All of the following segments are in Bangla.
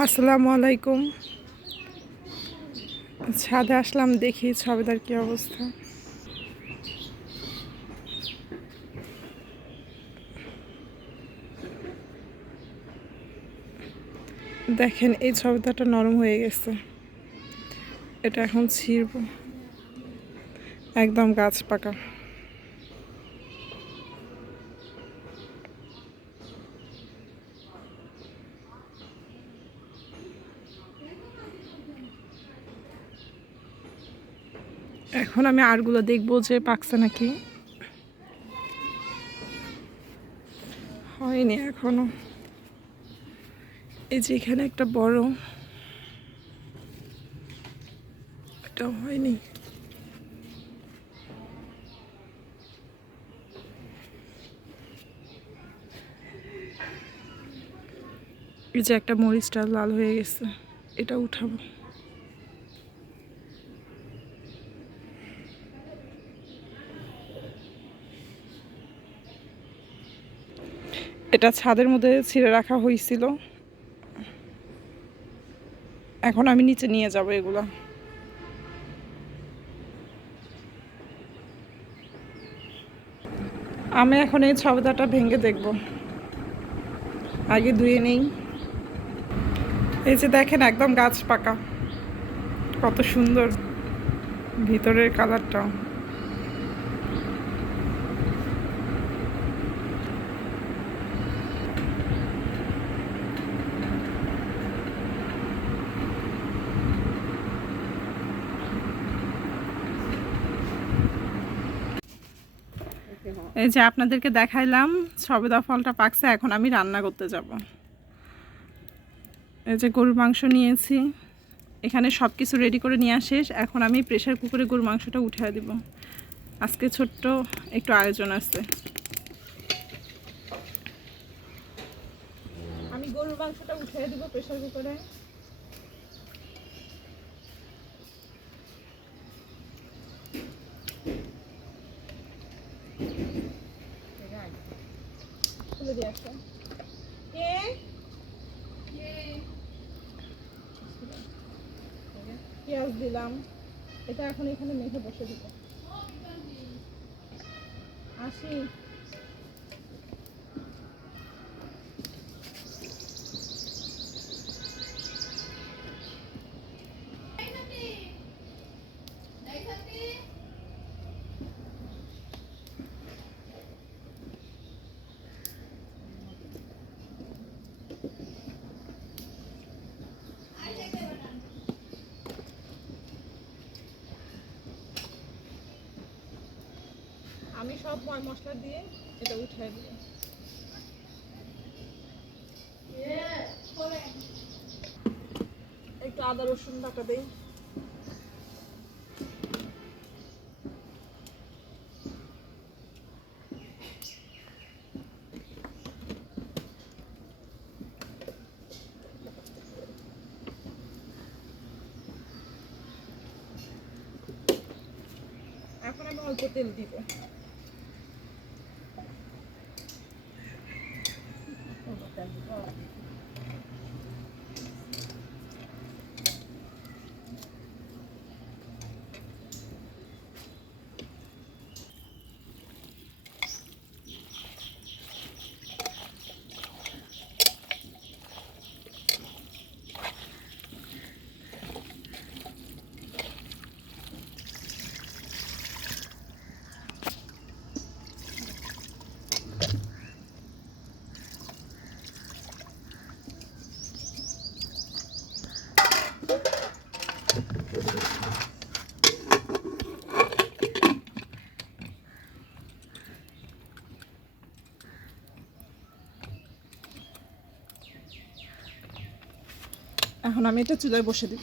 আসসালামু আলাইকুম। ছাদে আসলাম, দেখি ছবিদার কি অবস্থা। দেখেন, এই ছবিদাটা নরম হয়ে গেছে। এটা এখন ছিঁড়ব। একদম গাছ পাকা। এখন আমি আরগুলো দেখব যে পাকছে নাকি। হয়নি এখনও। এই যে এখানে একটা বড়। এটা হয়নি। এই যে একটা মরিচটা লাল হয়ে গেছে, এটা উঠাবো। এটা ছাদের মধ্যে ছিঁড়ে রাখা হয়েছিল। এখন আমি নিচে নিয়ে যাব এগুলা। আমি এখন এই ছবদাটা ভেঙে দেখব। আগে ধুয়ে নেই। এই যে দেখেন একদম গাছ পাকা। কত সুন্দর ভিতরের কালারটা। এই যে আপনাদেরকে দেখাইলাম সবেদা ফলটা পাকছে, এখন আমি রান্না করতে যাব। এই যে গরুর মাংস নিয়েছি, এখানে সব কিছু রেডি করে নিয়ে শেষ এখন আমি প্রেশার কুকারে গরুর মাংসটা উঠিয়ে দিব। আজকে ছোট্ট একটু আয়োজন আছে। আমি গরুর মাংসটা উঠিয়ে দিব প্রেশার কুকারে পেঁয়াজ দিলাম। এটা এখন এখানে মেঘে বসে দিব। আসি। আমি সব মশলা দিয়ে এটা উঠাই দিব। একটু আদা, রসুন বাটা দিই। এখন আমি অল্প তেল দিব। এখন আমি এটা চুলায় বসে দিব।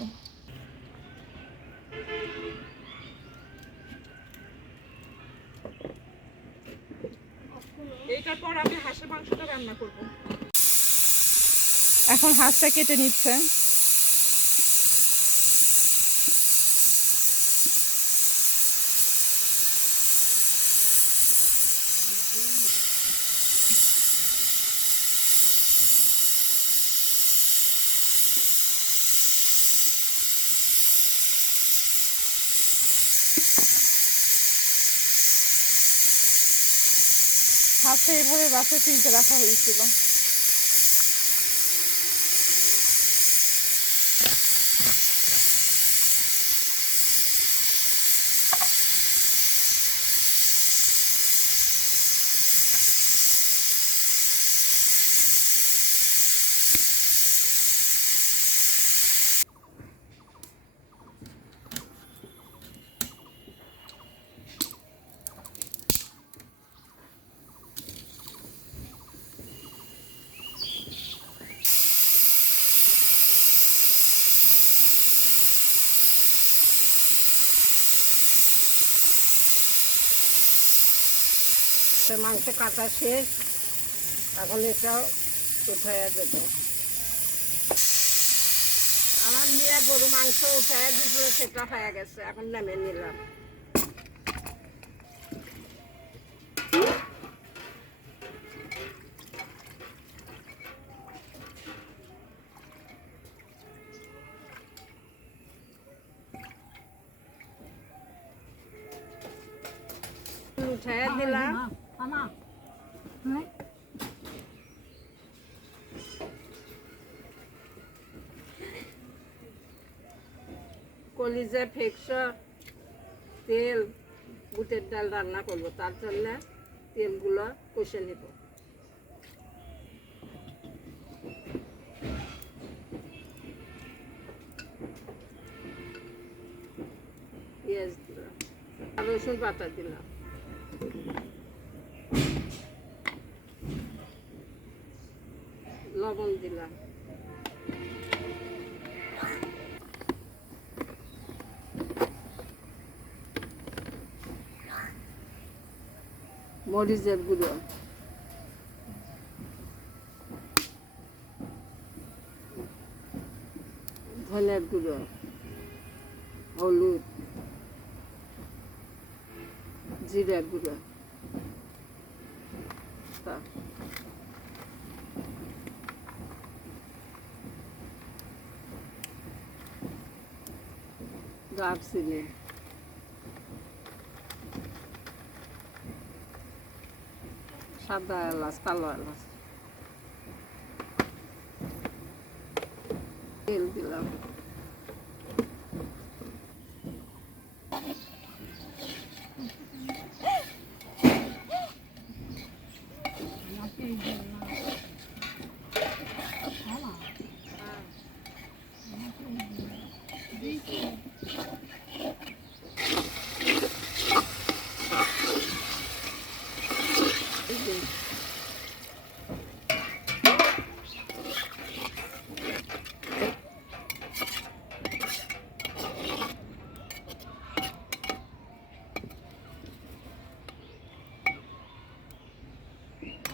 এইটার পর আমি হাঁসের মাংসটা রান্না করব। এখন হাঁসটা কেটে নিচ্ছে। হাতে এভাবে বাসে ফ্রিজে রাখা হয়েছিল। তো মাংস কাটা শেষ। এখন এটাও উঠাইয়া দেব। আমার মেয়ে গরু মাংস উঠাইয়া দিছিল, সেটা হয়ে গেছে, এখন নামে নিলাম। উঠাইয়া দিলাম। কলিজা ফেকস তেল, বুটের ডাল রান্না করব। তার জন্য তেলগুলো কষে নেব। পেঁয়াজ দিলাম। আর রসুন পাতা দিলাম। দিলাম। মরিচের গুঁড়ো ধনের গুঁড়ো হলুদ জিরা গুঁড়ো। তা দারচিনি সাদা এলাচ কালো এলাচ তেল দিলাম এই যে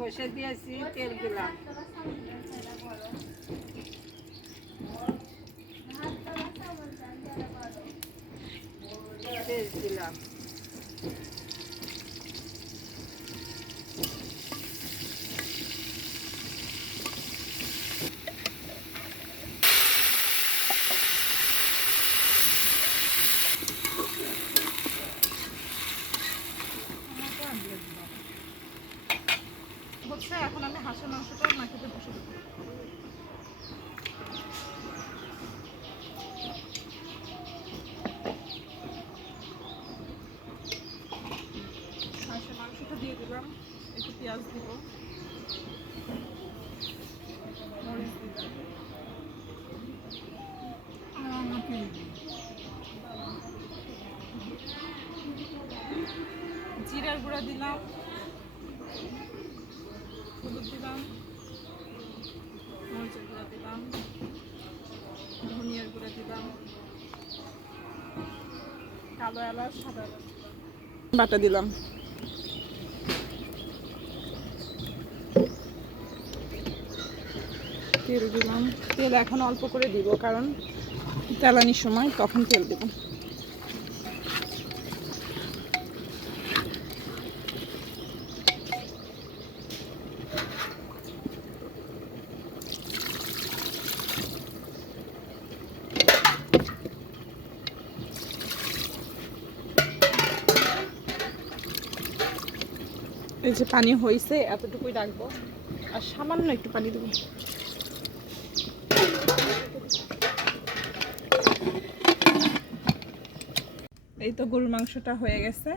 বসে দিয়েছি তেল দিলাম তেল দিলাম হচ্ছে, এখন আমি হাঁসের মাংসটা মাখিতে বসে দেবো। হাঁসের মাংসটা দিয়ে দিলাম, একটু পেঁয়াজ জিরার গুঁড়া দিলাম। দিলাম। মরিচের গুঁড়া দিলাম। ধনিয়ার গুঁড়া দিলাম। কালো এলাচ, সাদা বাটা দিলাম। তেল দিলাম। তেল এখন অল্প করে দিব, কারণ তেলানির সময় তখন তেল দেবো। যে পানি হয়েছে এতটুকুই রাখব। আর সামান্য একটু পানি দেবো। এই তো গরুর মাংসটা হয়ে গেছে।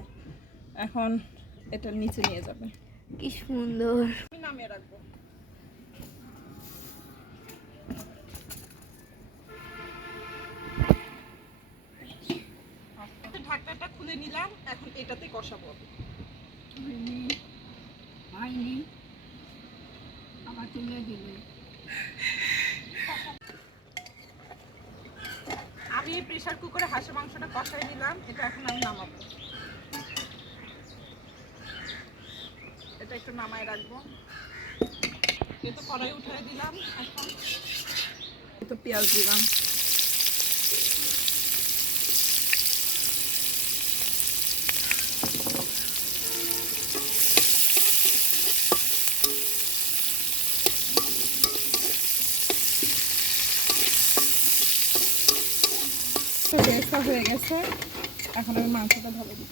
এখন এটা নিচে নিয়ে যাবে। কি সুন্দর। আমি নামিয়ে রাখব। ঢাকনাটা খুলে নিলাম এখন এটাতে কষাবো। হয়নি, আবার তুলে দিলে। আমি প্রেসার কুকারে হাঁসের মাংসটা কষাই নিলাম, এটা এখন আমি নামাবো। এটা একটু নামায় রাখব। এটা কড়াই উঠাই দিলাম, এখন তো পেঁয়াজ দিলাম। তো হয়ে গেছে। এখন আমি মাংসটা ঢালে দিব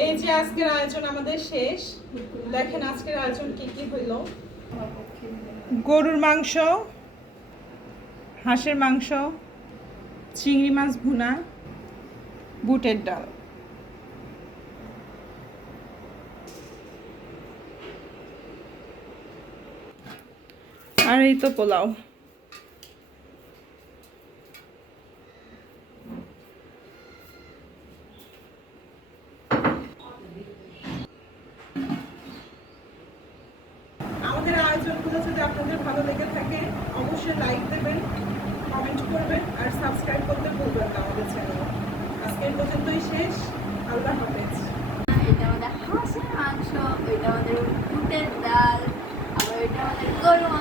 এই যে আজকের আয়োজন আমাদের শেষ। দেখেন আজকের আয়োজন কি কি হইল। গরুর মাংস, হাঁসের মাংস, চিংড়ি মাছ ভুনা, বুটের ডাল। আর এই তো পোলাও। যদি আপনাদের ভালো লেগে থাকে, অবশ্যই লাইক দেবেন কমেন্ট করবেন, আর সাবস্ক্রাইব করতে ভুলবেন না আমাদের চ্যানেল আজকের পর্যন্তই শেষ। আল্লাহ হাফেজ। এটা আমাদের হাঁসের মাংস, এটা আমাদের ডাল, আবার এটা আমাদের গরম